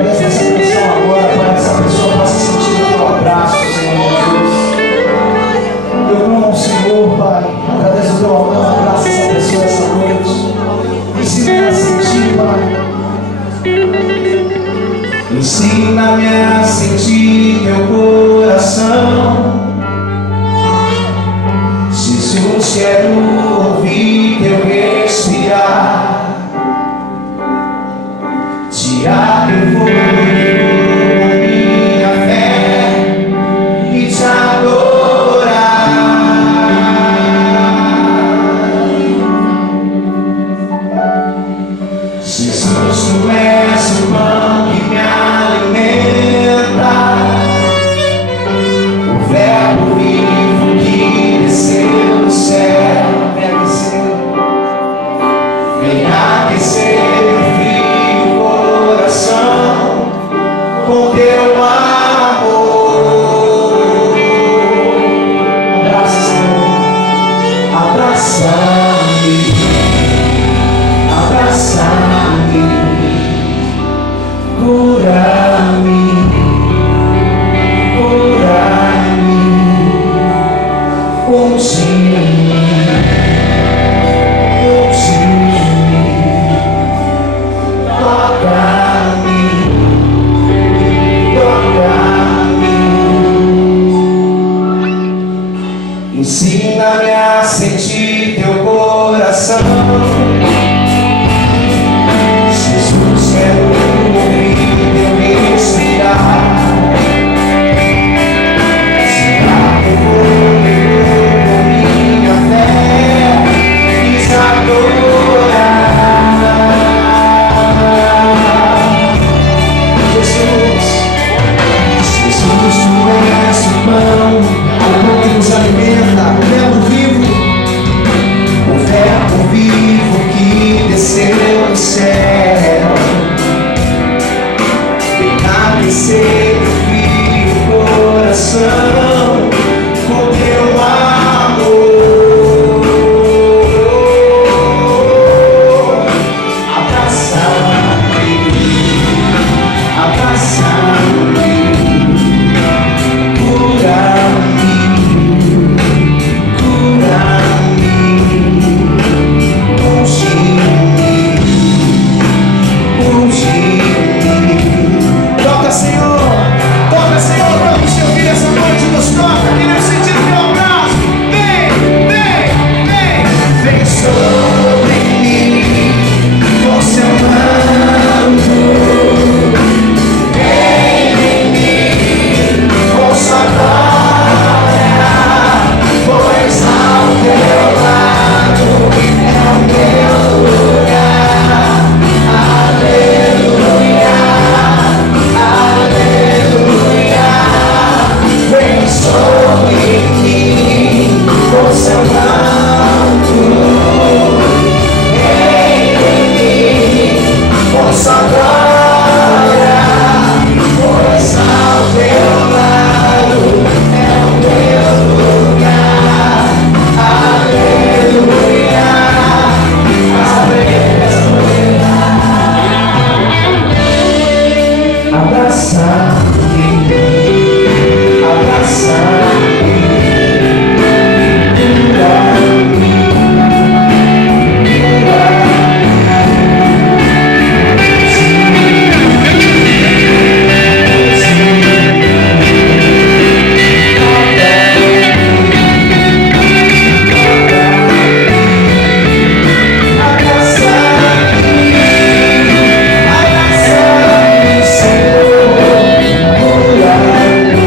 Essa pessoa agora, para que essa pessoa possa sentir o teu abraço, Senhor Jesus. Eu clamo ao Senhor, Pai, através do teu amor, abraça essa pessoa essa noite. Ensina-me a sentir, Pai. Ensina-me a sentir teu coração. Jesus, quero ouvir teu respirar. Te abro a minha fé e te adorar. Jesus, tu és o pão que me alimenta, o verbo vivo que desceu do céu. Vem aquecer meu frio coração com teu amor. Abraça, Senhor, abraça-me, abraça-me, cura-me, cura-me, unge-me, unge-me, toca-me, toca-me. Ensina-me a sentir teu coração. Jesus, quero ouvir teu respirar. Se abre minha fé e te adorar. Jesus, tu és o pão que nos alimenta, o verbo vivo que desceu do céu. Vem aquecer meu frio coração com teu amor. Abraça-me, abraça-me, cura-me, cura-me, unge-me, unge-me. Toca, Senhor, vamos te ouvir essa noite, nos toca, queremos sentir o teu abraço. Vem, vem, vem, vem sobre mim, com seu manto. Vem em mim, com sua glória, pois ao teu lado é o meu lugar. Aleluia, aleluia. Vem sobre mim, com seu manto. Vem em mim, com sua glória, pois ao teu lado é o meu lugar. Aleluia, aleluia. Abraça-me, abraça-me, cura-me, Senhor, cura-me.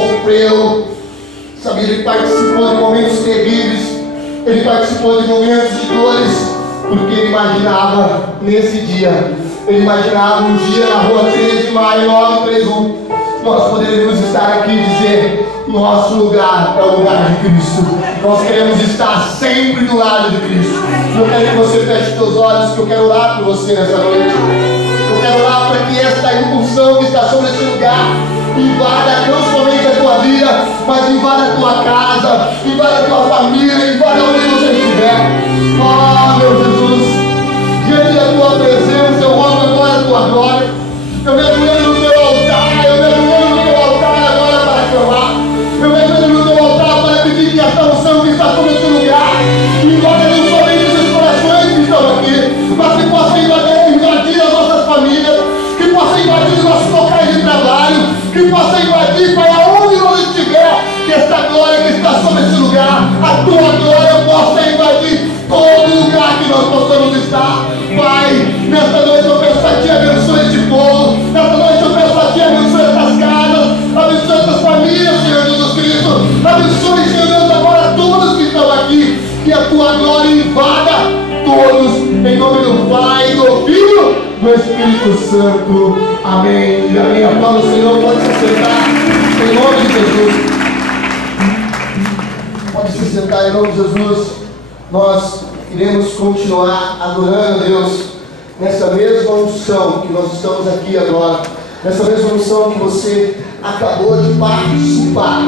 sofreu, sabe, ele participou de momentos terríveis, ele participou de momentos de dores, porque ele imaginava nesse dia, ele imaginava um dia na rua 3 de maio, 931, nós poderíamos estar aqui e dizer: nosso lugar é o lugar de Cristo. Nós queremos estar sempre do lado de Cristo. Eu quero que você feche seus olhos, que eu quero orar por você nessa noite. Eu quero orar para que esta impulsão que está sobre esse lugar invada não somente a tua vida, mas invada a tua casa, invada a tua família, invada onde você estiver. Oh, meu Jesus, diante da tua presença, eu rogo agora a tua glória. Eu me ajoelho no teu altar, eu me ajoelho no teu altar agora para clamar. Eu me ajoelho no teu altar para pedir que esta unção que está sobre esse lugar invada não somente os corações que estão aqui, mas que possa invadir as nossas famílias, que possa invadir os nossos locais de trabalho, que possa invadir, Pai, aonde nós estiver, que esta glória que está sobre esse lugar, a tua glória possa invadir todo lugar que nós possamos estar. Pai, nesta noite eu peço a Ti, abençoe este povo. Nesta noite eu peço a Ti, abençoe estas casas, abençoe estas famílias, Senhor Jesus Cristo. Abençoe, Senhor Deus, agora todos que estão aqui, que a Tua glória invada todos, em nome do Pai, do Filho, do Espírito Santo. Amém. E amém. Aplauda o Senhor, pode se sentar, em nome de Jesus. Pode se sentar, em nome de Jesus. Nós iremos continuar adorando a Deus nessa mesma unção que nós estamos aqui agora, nessa mesma unção que você acabou de participar.